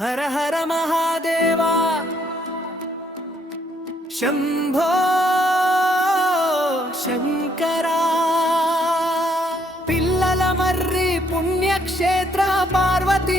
హర హర మహాదేవా శంభో శంకరా పిల్లల మర్రి పుణ్యక్షేత్ర పార్వతి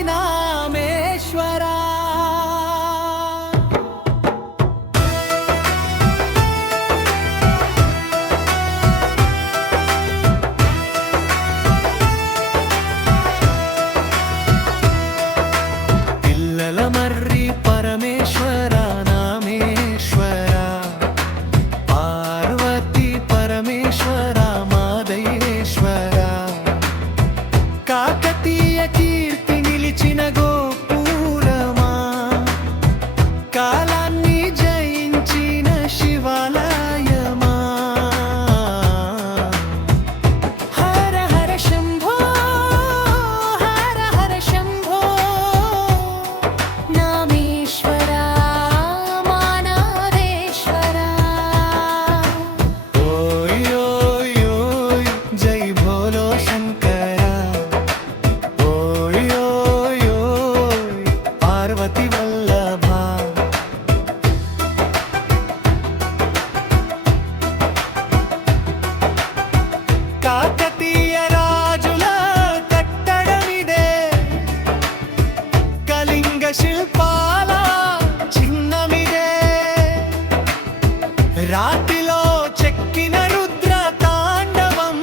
రాతిలో చెక్కిన రుద్ర తాండవం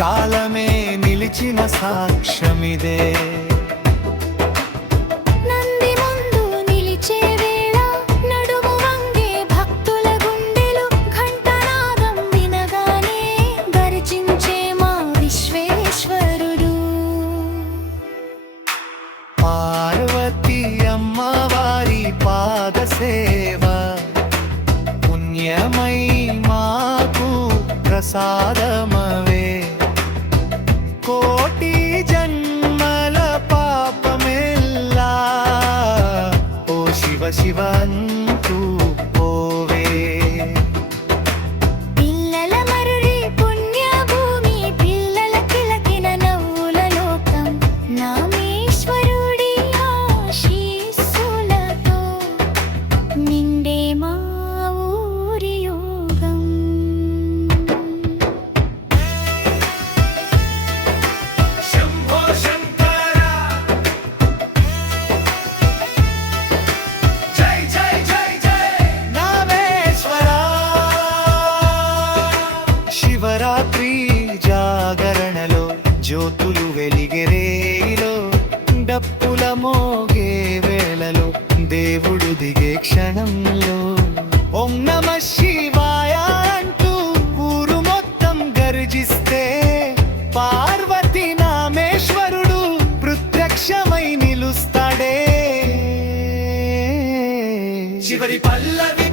కాలమే నిలిచిన సాక్ష్యమిదే. ధన్యమై మాకు ప్రసాదమవే. కోటి జన్మల పాపమెల్లా. ఓ శివ శివ అంటూ పోవే. పిల్లల మరురి పుణ్యభూమి పిల్లల కిలకిన నవ్వుల లోకం. నామేశ్వరుడి ఆశీస్సులతో నిండే జ్యోతులు వెలిగిరేలో డప్పుల మోగే వేళలో దేవుడు దిగే క్షణంలో. ఓం నమ శివాయ అంటూ ఊరు మొత్తం గర్జిస్తే పార్వతి నామేశ్వరుడు ప్రత్యక్షమై నిలుస్తాడే. చివరి పల్లవి